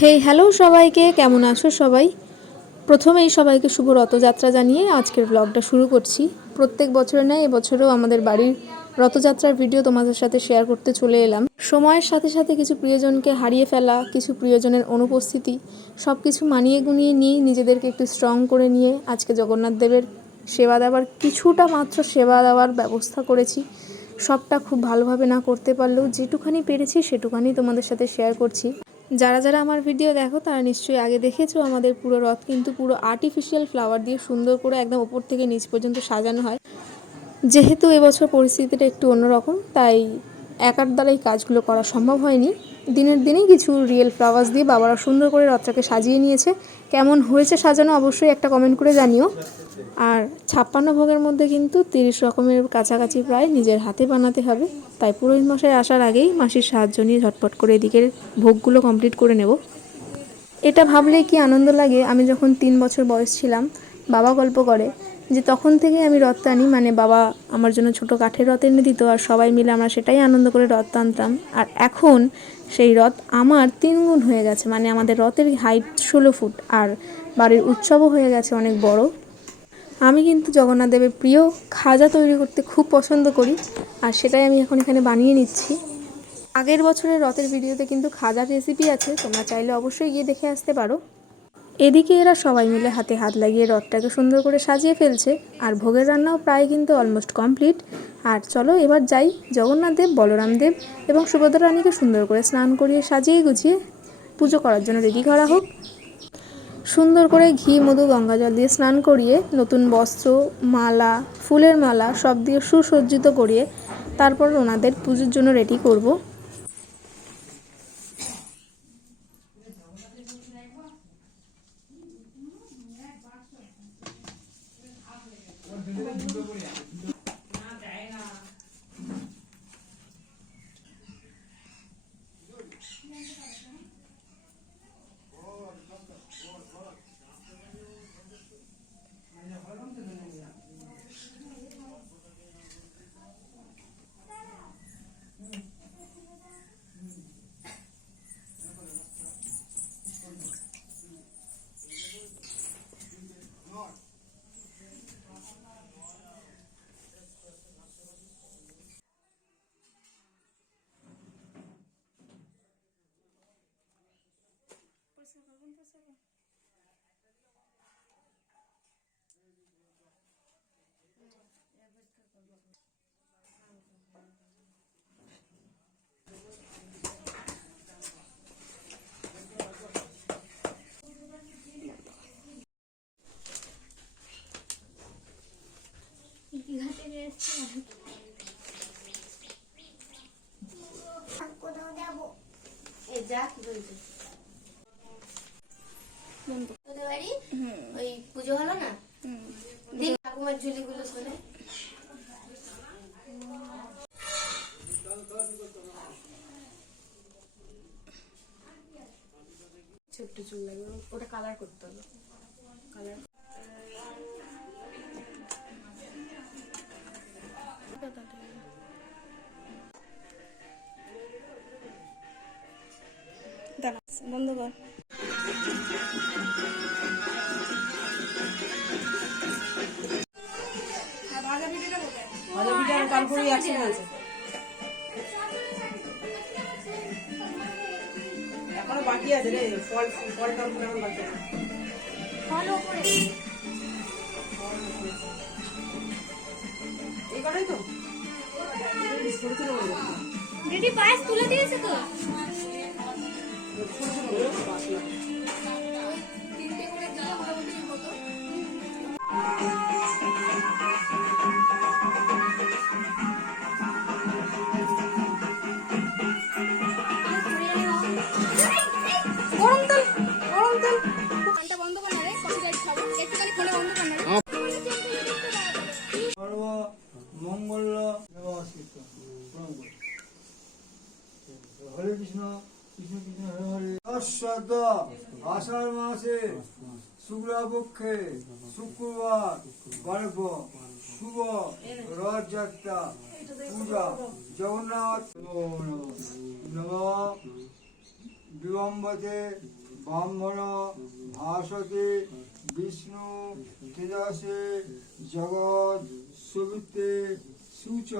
হে hello সবাইকে, কেমন আছো সবাই? প্রথমেই সবাইকে শুভ রথযাত্রা জানিয়ে আজকের ব্লগটা শুরু করছি। প্রত্যেক বছরে নয় এবছরেও আমাদের বাড়ির রথযাত্রার ভিডিও তোমাদের সাথে শেয়ার করতে চলে এলাম। সময়ের সাথে সাথে কিছু প্রিয়জনকে হারিয়ে ফেলা, কিছু প্রিয়জনের অনুপস্থিতি সব কিছু মানিয়ে গুনিয়ে নিয়ে নিজেদেরকে একটু স্ট্রং করে নিয়ে আজকে জগন্নাথ দেবের সেবা দেওয়ার, কিছুটা মাত্র সেবা দেওয়ার ব্যবস্থা করেছি। সবটা খুব ভালোভাবে না করতে পারলেও যেটুখানি পেরেছি সেটুখানি তোমাদের সাথে শেয়ার করছি। যারা যারা আমার ভিডিও দেখো, তারা নিশ্চয়ই আগে দেখেছ আমাদের পুরো রথ কিন্তু পুরো আর্টিফিশিয়াল ফ্লাওয়ার দিয়ে সুন্দর করে একদম ওপর থেকে নিচ পর্যন্ত সাজানো হয়। যেহেতু এবছর পরিস্থিতিটা একটু অন্যরকম, তাই একার দ্বারাই কাজগুলো করা সম্ভব হয়নি। দিনের দিনেই কিছু রিয়েল ফ্লাওয়ার্স দিয়ে বাবারা সুন্দর করে রথটাকে সাজিয়ে নিয়েছে। কেমন হয়েছে সাজানো অবশ্যই একটা কমেন্ট করে জানিও। আর ছাপ্পান্ন ভোগের মধ্যে কিন্তু তিরিশ রকমের কাছাকাছি প্রায় নিজের হাতে বানাতে হবে। তাই পুরোহিত মশাই আসার আগেই মাসির সাহায্য নিয়ে ঝটপট করে এদিকের ভোগগুলো কমপ্লিট করে নেব। এটা ভাবলেই কি আনন্দ লাগে। আমি যখন তিন বছর বয়স ছিলাম, বাবা গল্প করে যে তখন থেকে আমি রথ টানি। মানে বাবা আমার জন্য ছোট কাঠের রথ এনে দিত আর সবাই মিলে আমরা সেটাই আনন্দ করে রথ টানতাম। আর এখন সেই রথ আমার তিন গুণ হয়ে গেছে মানে আমাদের রথের হাইট ষোলো ফুট আর বাড়ির উৎসবও হয়ে গেছে অনেক বড়। আমি কিন্তু জগন্নাথ দেবের প্রিয় খাজা তৈরি করতে খুব পছন্দ করি আর সেটাই আমি এখন এখানে বানিয়ে নিচ্ছি। আগের বছরের রথের ভিডিওতে কিন্তু খাজার রেসিপি আছে, তোমরা চাইলে অবশ্যই গিয়ে দেখে আসতে পারো। এদিকে এরা সবাই মিলে হাতে হাত লাগিয়ে রথটাকে সুন্দর করে সাজিয়ে ফেলছে, আর ভোগের রান্নাও প্রায় কিন্তু অলমোস্ট কমপ্লিট আর চলো এবার যাই জগন্নাথ দেব, বলরাম দেব এবং সুভদ্রা রানীকে সুন্দর করে স্নান করিয়ে সাজিয়ে গুছিয়ে পুজো করার জন্য রেডি করা হোক। সুন্দর করে ঘি, মধু, গঙ্গা জল দিয়ে স্নান করিয়ে নতুন বস্ত্র, মালা, ফুলের মালা সব দিয়ে সুসজ্জিত করিয়ে তারপর ওনাদের পুজোর জন্য রেডি করব। তোদের বাড়ি? ওই পুজো হলো না? দিন ঠাকুমার ঝুলিগুলো শোনে ছোট্ট চুল লাগবে ওটা কালার করতে হবে। কালার বন্ধ কর ভিডিও আছি না আছে। এখনও বাকি আছে রে ফল ফল টল করে এখনও বাকি ওপরে। এই কটাই তো। দিদি পায়েস তুলে দিয়েছে তো? হরে কৃষ্ণ কৃষ্ণ কৃষ্ণ হরে হরে আষাঢ় মাসে শুক্লাপক্ষে শুক্রবার শুভ রথযাত্রা পূজা জগন্নাথ নম বিবম্বতে ব্রাহ্মণ ভাসতে বিষ্ণু তেজসে জগৎ সুবিতে 主角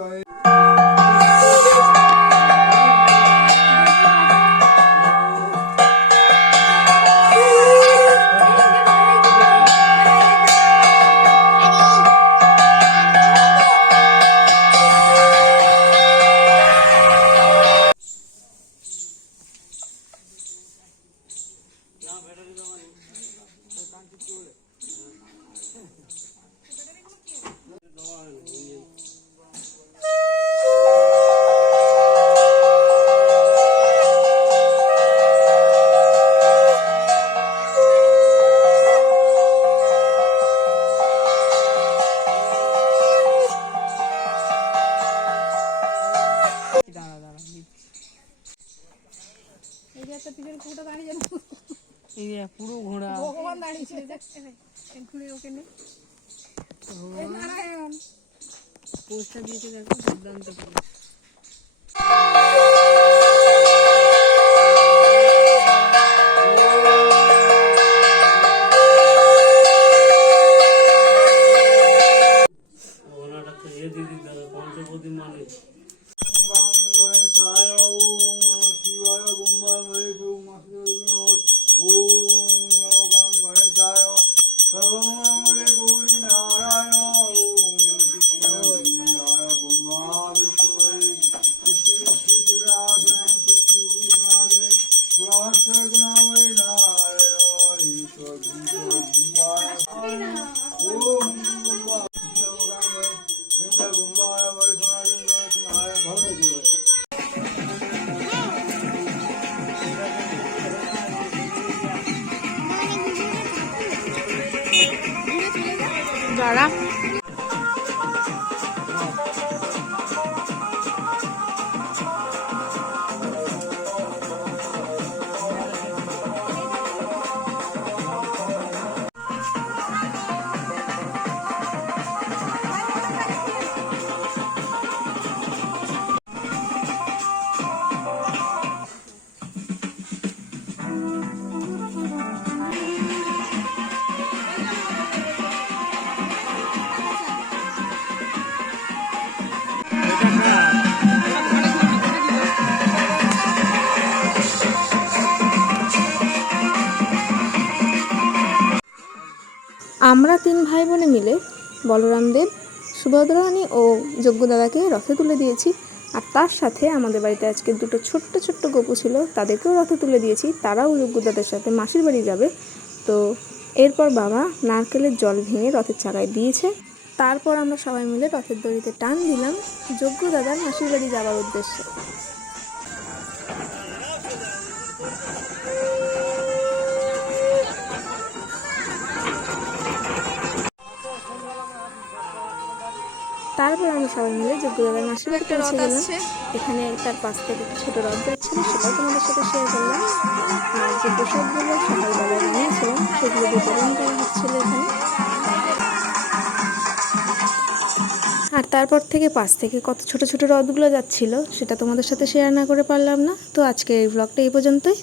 এই পুরো ঘোড়া। ভগবান দাঁড়িয়েছিল ঘুরে ওকে নেই পোস্টটা দিয়েছে দেখো দুর্দান্ত Oh. আমরা তিন ভাই বোনে মিলে বলরাম দেব সুভদ্রা ও যজ্ঞ দাদাকে রথে তুলে দিয়েছি। আর তার সাথে আমাদের বাড়িতে আজকে দুটো ছোট্ট ছোট্ট গপু ছিল। তাদেরকেও রথে তুলে দিয়েছি। তারাও যজ্ঞ দাদার সাথে মাসির বাড়ি যাবে। তো এরপর বাবা নারকেলের জল ভেঙে রথের চাকায় দিয়েছে। তারপর আমরা সবাই মিলে রথের দড়িতে টান দিলাম যজ্ঞ দাদার মাসির বাড়ি যাওয়ার উদ্দেশ্যে। আমরা সবাই মিলে যোগ্যদাদার মাসির বাড়িতে পৌঁছে গেলাম। এখানে তার পাশ থেকে একটা ছোট রথ যাচ্ছিল সেটাও তোমাদের সাথে শেয়ার করলাম। আর যে প্রসাদগুলো সকালবেলা বানিয়েছিলাম সেগুলো বিতরণ করা হচ্ছিল এখানে। আর তারপর থেকে পাশ থেকে কত ছোট ছোট রথগুলো যাচ্ছিল সেটা তোমাদের সাথে শেয়ার না করে পারলাম না। তো আজকে এই ব্লগটা এই পর্যন্তই।